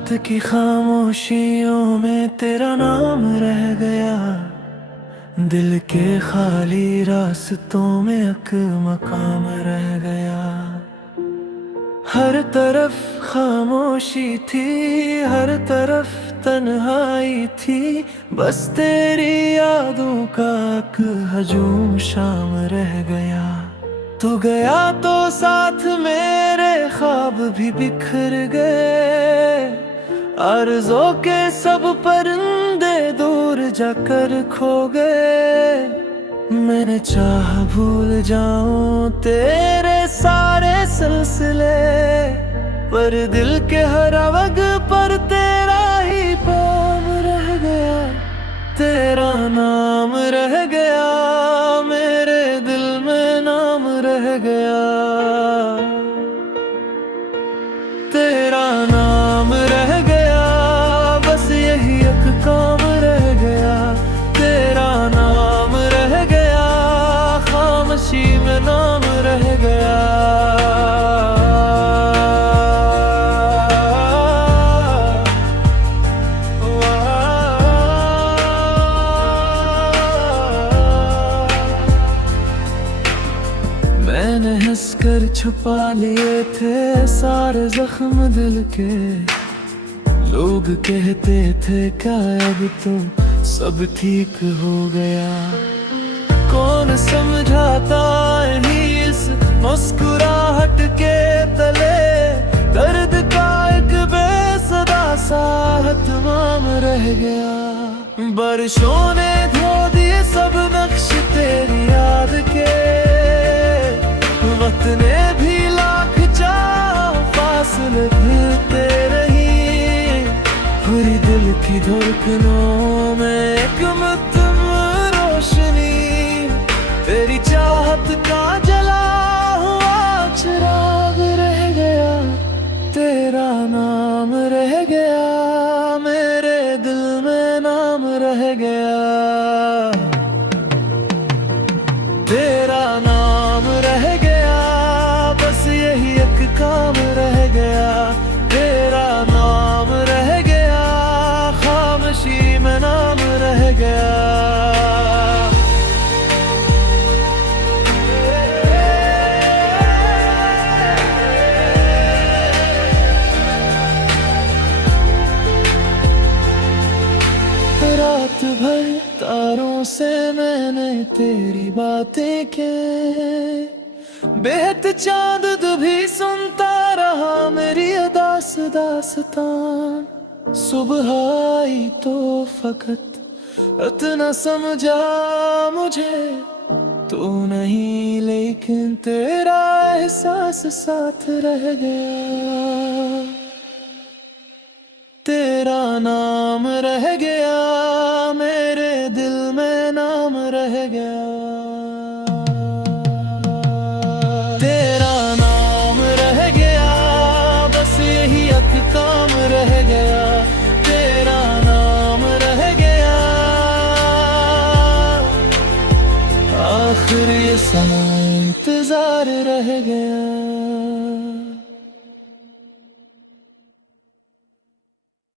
रात की खामोशियों में तेरा नाम रह गया। दिल के खाली रास्तों में एक मकाम रह गया। हर तरफ खामोशी थी, हर तरफ तन्हाई थी। बस तेरी यादों का एक हजूम शाम रह गया। तू गया तो साथ मेरे ख्वाब भी बिखर गए। आरज़ों के सब परिंदे दूर जाकर खो गए। मैंने चाह भूल जाऊं तेरे सारे सिलसिले, पर दिल के हर आवाज़ पर तेरा ही पाम रह गया। तेरा नाम रह गया, मेरे दिल में नाम रह गया। तेरा नाम रह गया, बस यही एक काम रह गया। तेरा नाम रह गया, खामोशी में नाम रह गया। मैंने हंसकर छुपा लिए थे सारे जख्म दिल के। लोग कहते थे क्या अब तो सब ठीक हो गया। कौन समझाता ही इस मुस्कुराहट के तले, दर्द का एक बेसदा सा तमाम रह गया। बारिशों ने धो दिए सब नक्श तेरी याद के, वक्त ने भी लाख चाह फासले फिरते रही। पूरी दिल की धड़कनों में एक मध्यम रोशनी, तेरी चाहत का जला हुआ चिराग रह गया। तेरा नाम रह गया, मेरे दिल में नाम रह गया। तेरा नाम रह गया, बस यही एक काम रह गया। तेरा नाम रह गया, खामोशी में नाम रह गया। रात भर तारों से मैंने तेरी बातें की, बेहद चांद भी सुनता रहा मेरी दास दास्तान। सुबह आई तो फकत इतना समझा मुझे तू नहीं, लेकिन तेरा एहसास साथ रह गया। तेरा नाम रह गया,